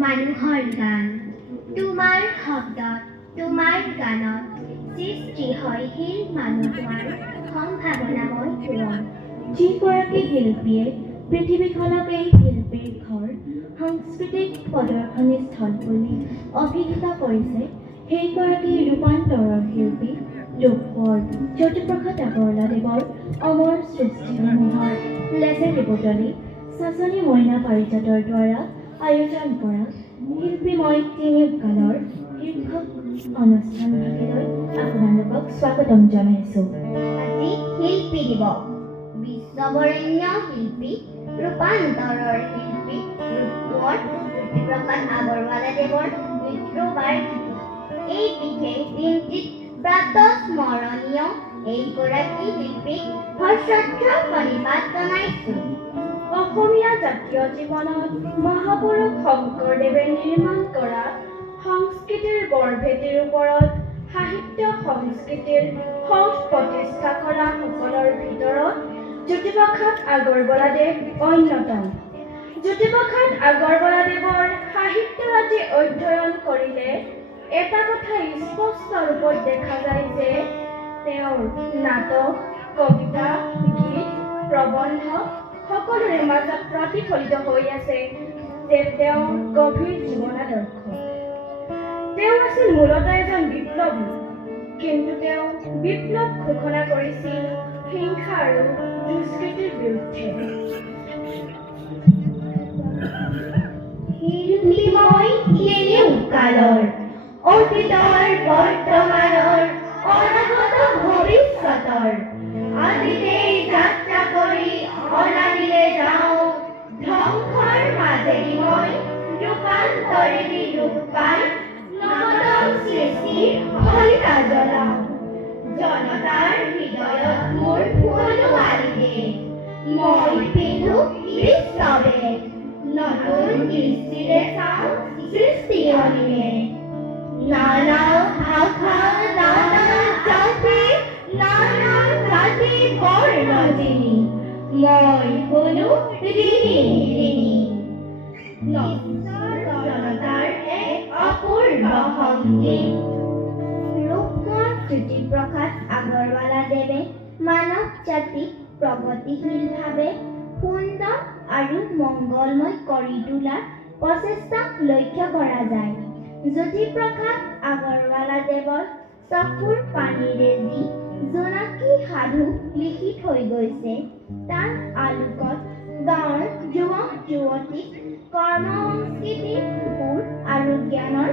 মানুহৰ গান তোমাৰ শব্দত তোমাৰ গানত সৃষ্টি হয় শিল মানুহৰ সম্ভাৱনাময় পূৰণ যিগৰাকী শিল্পীয়ে পৃথিৱীখনক এই শিল্পীৰ ঘৰ সাংস্কৃতিক প্ৰদৰ্শনী স্থল বুলি অভিহিত কৰিছে সেইগৰাকী ৰূপান্তৰৰ শিল্পী ৰূপৰ জ্যোতিপ্ৰসাদ আগৰৱালাদেৱৰ অমৰ সৃষ্টিসমূহৰ লেজেৰী বুটলি চাচনি মইনা পাৰিজাতৰ দ্বাৰা আয়োজন কৰা শিল্পীময় তিনিওকালৰ শীৰ্ষক অনুষ্ঠানভাগলৈ আপোনালোকক স্বাগতম জনাইছোঁ। আজি শিল্পী দিৱস বিশ্ববৰেণ্য শিল্পী ৰূপান্তৰৰ শিল্পী ৰূপৰ জ্যোতিপ্ৰসাদ আগৰৱালাদেৱৰ মৃত্যুবাৰ্ষিকী এই বিশেষ দিনটিত প্ৰাতঃস্মৰণীয় এইগৰাকী শিল্পীক সশ্ৰদ্ধ প্ৰণিপাত জনাইছোঁ। অসমীয়া জাতীয় জীৱনত মহাপুৰুষ শংকৰদেৱে নিৰ্মাণ কৰা সংস্কৃতিৰ বৰভেটিৰ ওপৰত সাহিত্য সংস্কৃতিৰ সং প্ৰতিষ্ঠা কৰা সকলৰ ভিতৰত জ্যোতিপ্ৰসাদ আগৰৱালাদেৱ অন্যতম। জ্যোতিপ্ৰসাদ আগৰৱালাদেৱৰ সাহিত্যৰাজি অধ্যয়ন কৰিলে এটা কথা স্পষ্ট ৰূপত দেখা যায় যে তেওঁৰ নাটক কবিতা গীত প্ৰবন্ধ সকলোৰে মাজত প্ৰতিফলিত হৈ আছে যে তেওঁৰ গভীৰ জীৱনাদৰ্শ। তেওঁ আছিল মূলতঃ এজন বিপ্লৱী, কিন্তু তেওঁ বিপ্লৱ ঘোষণা কৰিছিল হিংসা আৰু দুষ্কৃতিৰ বিৰুদ্ধে। শিল্পীময় তিনিওকালৰ অতীতৰ বৰ্তমানৰ অনাগত ভৱিষ্যতৰ আজিতেই যাত্ৰা কৰি অনাদিলে যাওঁ ধ্বংসৰ মাজেদি মই ৰূপান্তৰেদি ৰূপ পাই নৱতম সৃষ্টিৰ শলিতা জ্বলাওঁ জনতাৰ হৃদয়ত মোৰ ফুলো আনি দে মই পিন্ধো বিশ্ববেগ নতুন দৃষ্টিৰে চাওঁ সৃষ্টি অনিমে নানা ভাষা নানা জাতি বৰ্ণ যিনি মই শুনো ঋণী জনতাৰ এক অপূৰ্ব সংগীত। ৰূপৰ জ্যোতিপ্ৰসাদ আগৰৱালাদেৱে মানৱ জাতিক প্ৰগতিশীলভাৱে সুন্দৰ আৰু মংগলময় কৰি তোলাৰ প্ৰচেষ্টাক লক্ষ্য কৰা যায়। জ্যোতিপ্ৰসাদ আগৰৱালাদেৱৰ চকুৰ পানীৰে যি জোনাকী সাধু লিখি থৈ গৈছে তাৰ আলোকত গাঁৱৰ যুৱক যুৱতীক কৰ্ম সংস্কৃতিৰ সুৰ আৰু জ্ঞানৰ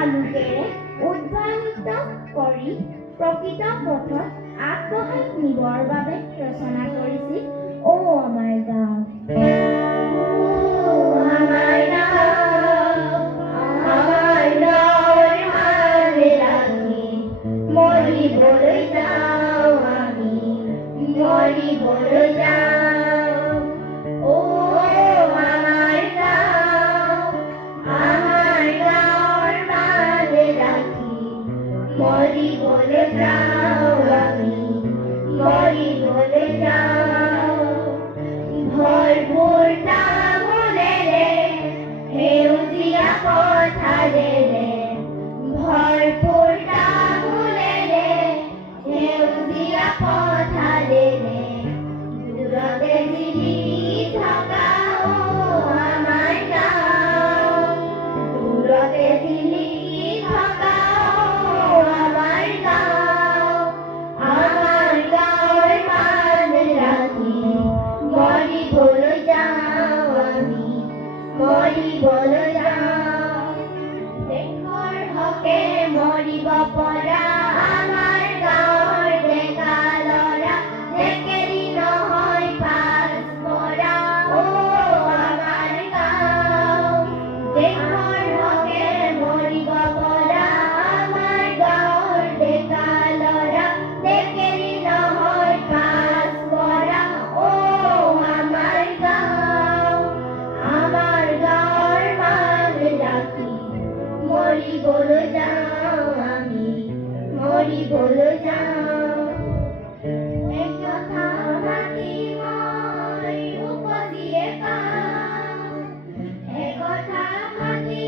আলোকেৰে উদ্ভাৱিত কৰি প্ৰকৃত পথত আগবঢ়াই নিবৰ বাবে ৰচনা কৰিছিল অ আমাৰ গাঁও। মৰিবলৈ যাওঁ ও আমাৰ গাঁৱৰ মানে ৰাখি মৰিবলৈ যাওঁ আমি মৰিবলৈ যাওঁ ভৰপূৰ তামোলেৰে সেউজীয়া পথাৰেৰে ভৰপূৰ তামোলেৰে সেউজীয়া পথাৰেৰে দূৰতে জিলিকি থকা আমাৰ গাঁও দূৰতে জিলিকি থকা আমাৰ গাঁৱৰ মান ৰাখি মৰিবলৈ যাওঁ আমি মৰিবলৈ যাওঁ দেশৰ হকে মৰিব পৰা আমাৰ গাঁৱৰ ডেকা ল'ৰা ডেকেৰী নহয় পাছ পৰা অ আমাৰ গাঁও দেশৰ হকে মৰিব পৰা আমাৰ গাঁৱৰ ডেকা ল'ৰা ডেকেৰী নহয় পাছ পৰা অ আমাৰ গাঁৱৰ মান ৰাখি মৰিবলৈ যাওঁ আমি মৰিবলৈ যাওঁ একথা মাতি মই উপজিয়ে পাওঁ একথা মাতি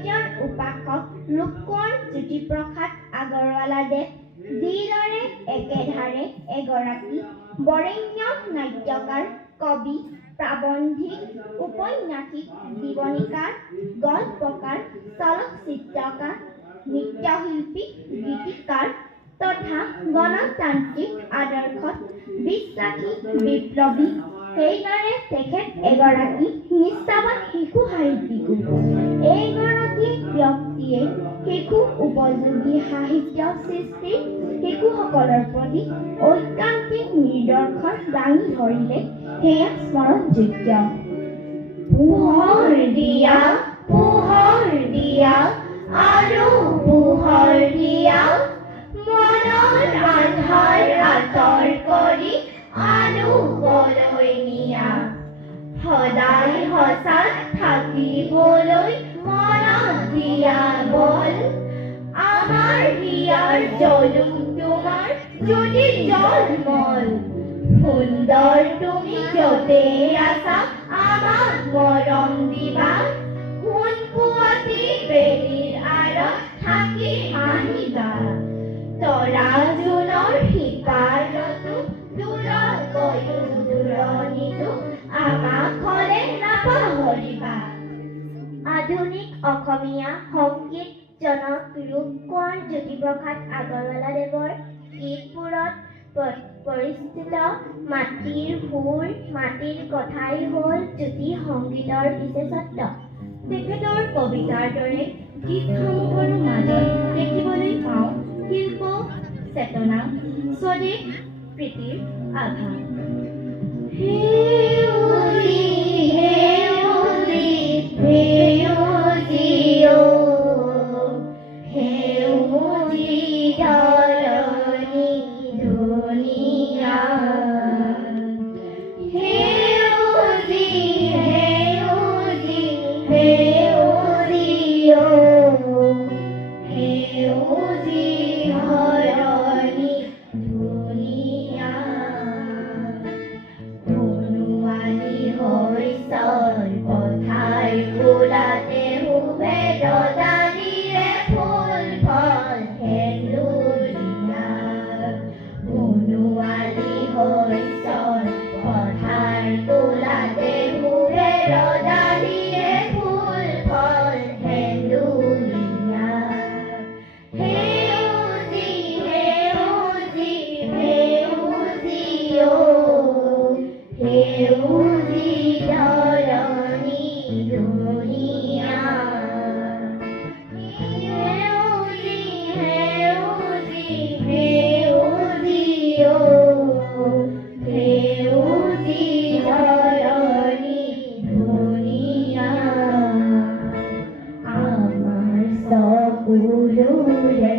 সৌন্দৰ্যৰ উপাসক ৰূপকোঁৱৰ জ্যোতিপ্ৰসাদ আগৰৱালাদেৱ যিদৰে একেধাৰে এগৰাকী বৰেণ্য নাট্যকাৰ, কবি, প্ৰাবন্ধিক, ঔপন্যাসিক, জীৱনীকাৰ, গল্পকাৰ, চলচ্চিত্ৰকাৰ, নৃত্যশিল্পী, গীতিকাৰ তথা গণতান্ত্ৰিক আদৰ্শত বিশ্বাসী বিপ্লৱী, সেইদৰে তেখেত এগৰাকী নিষ্ঠাবান শিশু সাহিত্যিকো। এইগৰাকী ব্যক্তিয়ে শিশু উপযোগী সাহিত্য সৃষ্টিত শিশুসকলৰ প্ৰতি ঐকান্তিক নিদৰ্শন দাঙি ধৰিলে সেয়া স্মৰণযোগ্য। পোহৰ দিয়া আৰু পোহৰ দিয়া, মনৰ আন্ধাৰ আঁতৰ কৰি আলোকলৈ নিয়া, সদায় সঁচাত থাকিবলৈ মনত দিয়া বল, আমাৰ হিয়াৰ জলুক তোমাৰ যদি জলমল, সুন্দৰ তুমি য'তে আছা আমাক মৰম দিবা, সোণ পোৱাতি বেলিৰ আঁৰত থাকি হাঁহিবা, তৰা জোনৰ সিপাৰতো দূৰলৈও দূৰণিতো আমাক হ'লে নাপাহৰিবা। আধুনিক অসমীয়া সংগীত জনক ৰূপকোঁৱৰ জ্যোতিপ্ৰসাদ আগৰৱালাদেৱৰ গীতবোৰত পৰিচিত মাটিৰ সুৰ, মাটিৰ কথাই হ'ল জ্যোতি সংগীতৰ বিশেষত্ব। তেখেতৰ কবিতাৰ দৰে গীতসমূহৰ মাজত দেখিবলৈ পাওঁ শিল্প চেতনা, স্বদেশ প্ৰীতিৰ আভা। সেউজী সেউজী সেউজী অ, সেউজী ধৰণী ধুনীয়া, সেউজী সেউজী সেউজী অ, সেউজী ধৰণী ধুনীয়া, বনোৱানী শস্যৰ পথাৰ ফুলাতে শুভে ৰদালিৰে ফুল ফল সেন্দুৰীয়া, বনোৱানী শস্যৰ পথাৰ ফুলাতে শুভে ৰদালিৰে ফুল ফল সেন্দুৰীয়া, সেউজী সেউজী সেউজী অ, সেউজী ধৰণী ধুনীয়া, সেউজী সেউজী সেউজী অ, সেউজী ধৰণী ধুনীয়া, আমাৰ চকুলোৰে